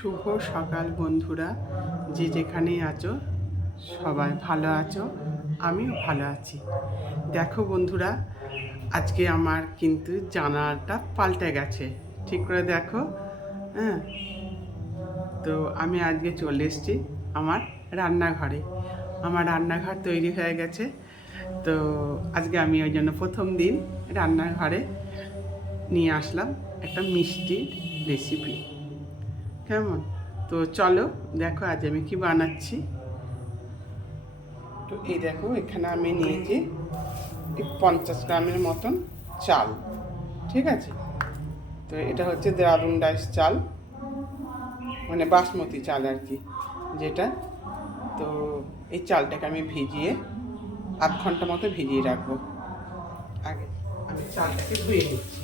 শুভ সকাল বন্ধুরা, যে যেখানেই আছো, সবাই ভালো আছো, আমিও ভালো আছি। দেখো বন্ধুরা, আজকে আমার কিন্তু জানাটা পাল্টে গেছে, ঠিক করে দেখো হ্যাঁ? তো আমি আজকে চলে এসেছি আমার রান্নাঘরে। আমার রান্নাঘর তৈরি হয়ে গেছে, তো আজকে আমি ওই জন্য প্রথম দিন রান্নাঘরে নিয়ে আসলাম একটা মিষ্টির রেসিপি কেমন? তো চলো, দেখো আজ আমি কি বানাচ্ছি। তো এই দেখো, এখানে আমি নিয়েছি পঞ্চাশ গ্রামের মতন চাল, ঠিক আছে? তো এটা হচ্ছে দেরাদুন রাইস চাল মানে বাসমতি চাল আর কি, যেটা। তো এই চালটাকে আমি ভিজিয়ে আধ ঘণ্টা মতো ভিজিয়ে রাখব। আগে আমি চালটাকে ধুয়ে নিচ্ছি।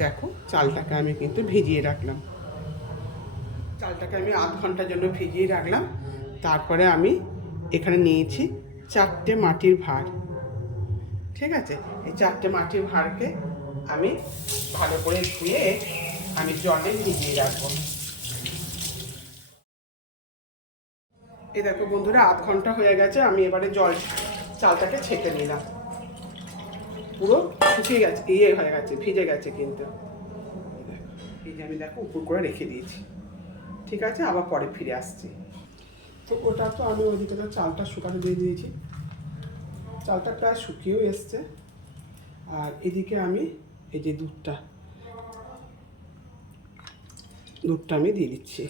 দেখো, চালটাকে আমি কিন্তু ভিজিয়ে রাখলাম। চালটাকে আমি আধ ঘণ্টার জন্য ভিজিয়ে রাখলাম। তারপরে আমি এখানে নিয়েছি চারটে মাটির ভার। ঠিক আছে? এই চারটে মাটির ভারকে আমি ভালো করে ধুয়ে আমি জলে ভিজিয়ে রাখব। এই দেখো বন্ধুরা, আধ ঘণ্টা হয়ে গেছে, আমি এবারে জল, চালটাকে ছেঁকে নিলাম। পুরো শুকিয়ে গেছে ইয়ে হয়ে গেছে, ভিজে গেছে কিন্তু। এই আমি দেখো, উপর করে রেখে দিয়েছি। ঠিক আছে, আবার পরে ফিরে আসছি। তো ওটা তো আমি ওইদিকে তো চালটা শুকাতে দিয়ে দিয়েছি। চালটা প্রায় শুকিয়েও এসছে। আর এদিকে আমি এই যে দুধটা দুধটা আমি দিয়ে দিচ্ছি।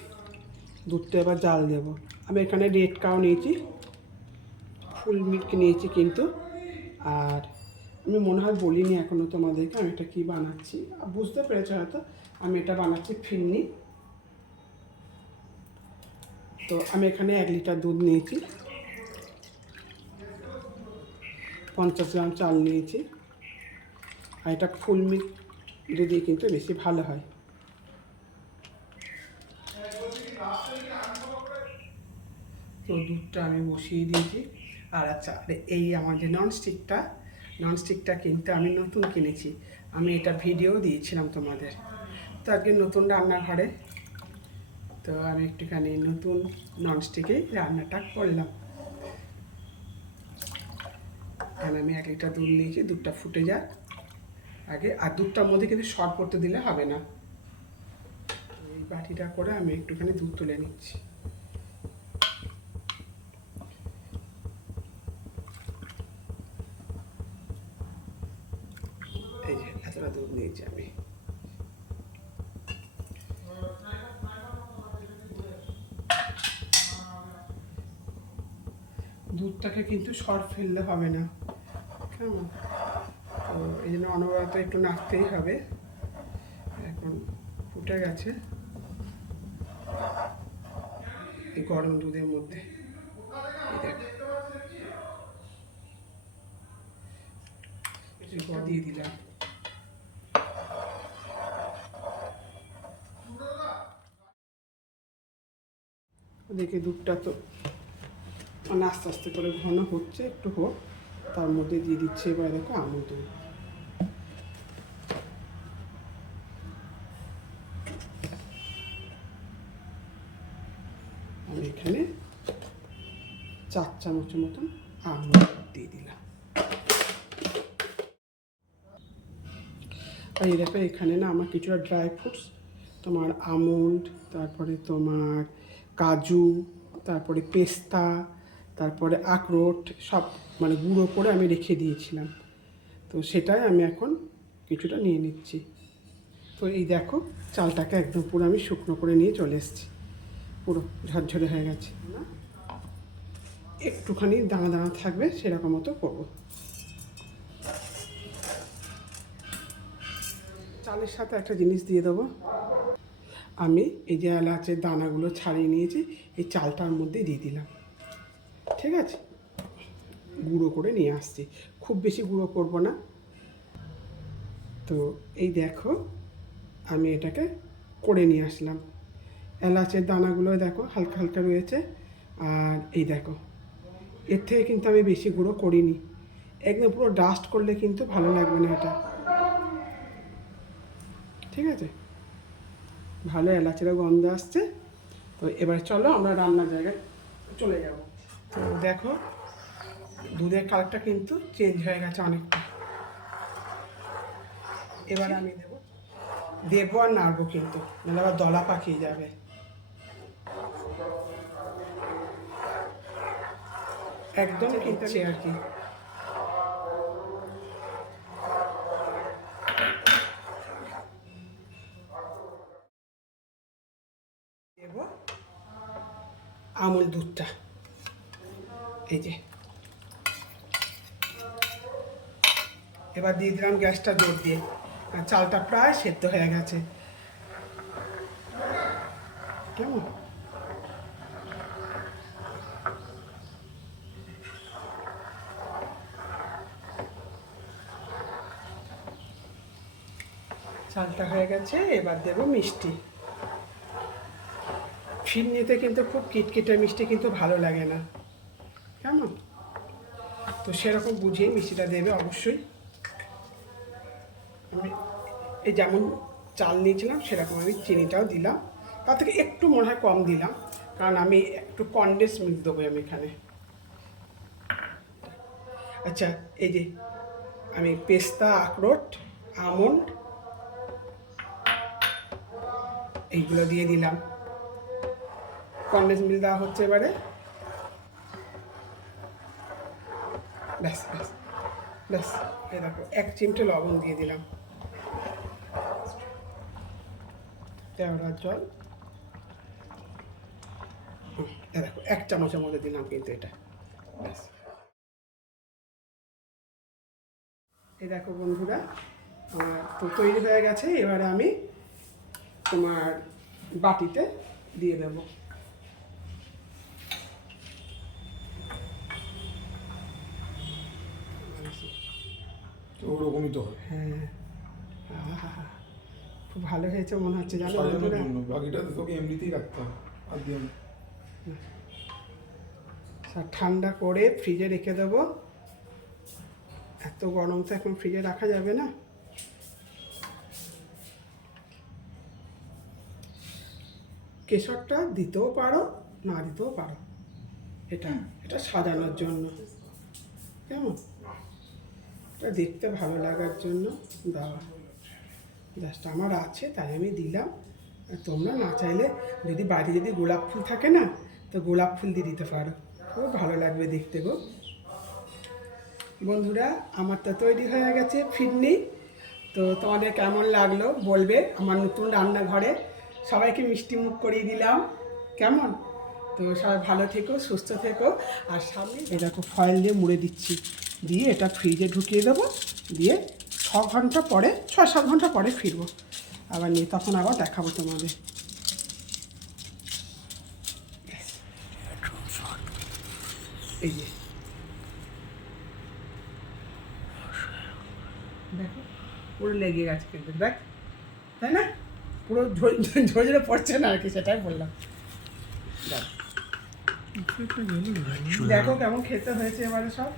দুধটা এবার জাল দেব। আমি এখানে রেড কাউ নিয়েছি, ফুল মিল্ক নিয়েছি কিন্তু। আর আমি মনে হয় বলিনি এখনও তোমাদেরকে আমি এটা কী বানাচ্ছি। বুঝতে পেরেছ হয়তো আমি এটা বানাচ্ছি ফিরনি তো আমি এখানে এক লিটার দুধ নিয়েছি। পঞ্চাশ গ্রাম চাল নিয়েছি। আর এটা ফুল মিল্ক দিয়ে কিন্তু বেশি ভালো হয়। তো দুধটা আমি বসিয়ে দিয়েছি। আর আচ্ছা এই আমার যে ননস্টিকটা ননস্টিকটা কিনতে আমি নতুন কিনেছি। আমি এটা ভিডিও দিয়েছিলাম তোমাদের। তো আজকে নতুন রান্নাঘরে। তো আমি একটুখানি নতুন ননস্টিকেই রান্নাটা করলাম। আর আমি এক লিটার দুধ নিয়েছি, দুধটা ফুটে যাক। আগে আর দুধটার মধ্যে কিন্তু শর্ট করতে দিলে হবে না। এই বাটিটা করে আমি একটুখানি দুধ তুলে নিচ্ছি এই যে নিয়েছি আমি দুধটাকে কিন্তু শর্ট ফেললে হবে না। কেমন? তো এই জন্য অনবরত একটু নাড়তেই হবে। এখন ফুটে গেছে। এই গরম দুধের মধ্যে। দিয়ে দিলাম। ওদিকে দুধটা তো মানে আস্তে আস্তে করে ঘন হচ্ছে, একটু হোক। তার মধ্যে দিয়ে দিচ্ছে এবার দেখো আমুল দুধ। আমি এখানে চার চামচের মতন আমুল দিয়ে দিলাম। আর এই দেখো এখানে না আমার কিছুটা ড্রাই ফ্রুটস তোমার আমন্ড, তারপরে তোমার কাজু, তারপরে পেস্তা, তারপরে আখরোট, সব মানে গুঁড়ো করে আমি রেখে দিয়েছিলাম। তো সেটাই আমি এখন কিছুটা নিয়ে নিচ্ছি। তো এই দেখো, চালটাকে একদম পুরো আমি শুকনো করে নিয়ে চলে এসেছি। পুরো ঝরঝরে হয়ে গেছে। না একটুখানি দানা দানা থাকবে, সেরকম মতো করব। চালের সাথে একটা জিনিস দিয়ে দেবো। আমি এই যে এলাচের দানাগুলো ছাড়িয়ে নিয়েছি, এই চালটার মধ্যে দিয়ে দিলাম। ঠিক আছে? গুঁড়ো করে নিয়ে আসছি। খুব বেশি গুঁড়ো করব না। তো এই দেখো, আমি এটাকে করে নিয়ে আসলাম। এলাচের দানাগুলো দেখো, হালকা হালকা রয়েছে। আর এই দেখো, এর থেকে কিন্তু আমি বেশি গুঁড়ো করিনি। একদম পুরো ডাস্ট করলে কিন্তু ভালো লাগবে না এটা। ঠিক আছে? ভালো এলাচেরও গন্ধ আসছে। তো এবার চলো আমরা রান্নার জায়গায় চলে যাব। তো দেখো, দুধের কালারটা কিন্তু চেঞ্জ হয়ে গেছে অনেকটা। এবার আমি দেবো দেবো আর নাড়বো কিন্তু, নাহলে আবার দলা পাকিয়ে যাবে। একদম কিনতে আর কি দেব আমুল দুধটা এবার দিয়ে দিলাম গ্যাসটা জোর দিয়ে। আর চালটা প্রায় সেদ্ধ হয়ে গেছে। কেমন? চালটা হয়ে গেছে, এবার দেব মিষ্টি। ফিরনিতে কিন্তু খুব কিটকিটে মিষ্টি কিন্তু ভালো লাগে না। কেমন? তো সেরকম বুঝিয়ে মিষ্টিটা দেবে অবশ্যই। আমি এই যেমন চাল নিয়েছিলাম, সেরকম আমি চিনিটাও দিলাম। তার থেকে একটু মনে হয় কম দিলাম, কারণ আমি একটু কনডেন্স মিল্ক দেবো আমি এখানে। আচ্ছা এই যে আমি পেস্তা, আখরোট, আমন্ড, এইগুলো দিয়ে দিলাম। কনডেন্স মিল দেওয়া হচ্ছে এবারে। ব্যাস ব্যাস ব্যাস, এই দেখো, এক চিমটে লবণ দিয়ে দিলাম। কেওড়ার জল। এই দেখো, এক চামচের মধ্যে দিলাম কিন্তু এটা। ব্যাস। এই দেখো বন্ধুরা, আমার তো তৈরি হয়ে গেছে, এবারে আমি তোমার বাটিতে দিয়ে দেবো তো ওরকমই তো হয়। হ্যাঁ খুব ভালো হয়েছে মনে হচ্ছে জানো সাজানোর জন্য বাকিটা তো তোকে এমনিতেই রাখতে হবে আর দিয়ে ঠান্ডা করে ফ্রিজে রেখে দেবো। এত গরম তো এখন ফ্রিজে রাখা যাবে না। কেশরটা দিতেও পারো না দিতেও পারো। এটা এটা সাজানোর জন্য। কেমন? দেখতে ভালো লাগার জন্য দেওয়া জাস্ট আমার আছে, তাই আমি দিলাম। তোমরা না চাইলে যদি বাড়ি যদি গোলাপ ফুল থাকে না, তো গোলাপ ফুল দিয়ে দিতে পারো। খুব ভালো লাগবে দেখতে গো। বন্ধুরা, আমার তো তৈরি হয়ে গেছে ফিরনি। তো তোমাদের কেমন লাগল বলবে আমার নতুন রান্নাঘরে। সবাইকে মিষ্টি মুখ করিয়ে দিলাম। কেমন? তো সবাই ভালো থেকো, সুস্থ থেকো। আর সামনে এ দেখো ফয়েল দিয়ে মুড়ে দিচ্ছি। দিয়ে এটা ফ্রিজে ঢুকিয়ে দেবো দিয়ে ছ ঘণ্টা পরে ছ সাত ঘণ্টা পরে ফিরবো। আবার নিয়ে তখন আবার দেখাবো তোমাদের। এই যে। দেখো পুরো লেগে গেছে কিন্তু দেখ। তাই না? পুরো ঝরে পড়ছে না আর কি সেটাই বললাম। দেখো কেমন খেতে হয়েছে এবারে সব।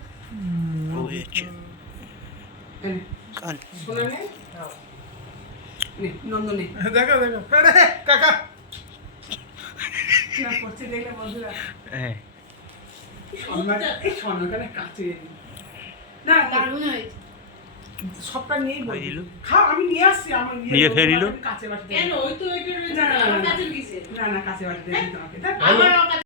নে, নন্দনে দেখো দেখো কাকা হ্যাঁ সবটা। দিল? খা আমি নিয়ে আসছি আমার নিয়ে খেয়ে নিল? কাছে বাটিতে কেন ওই তো ওইটা না, না। কাছে দিছে না না কাছে বাটিতে দিই তোমাকে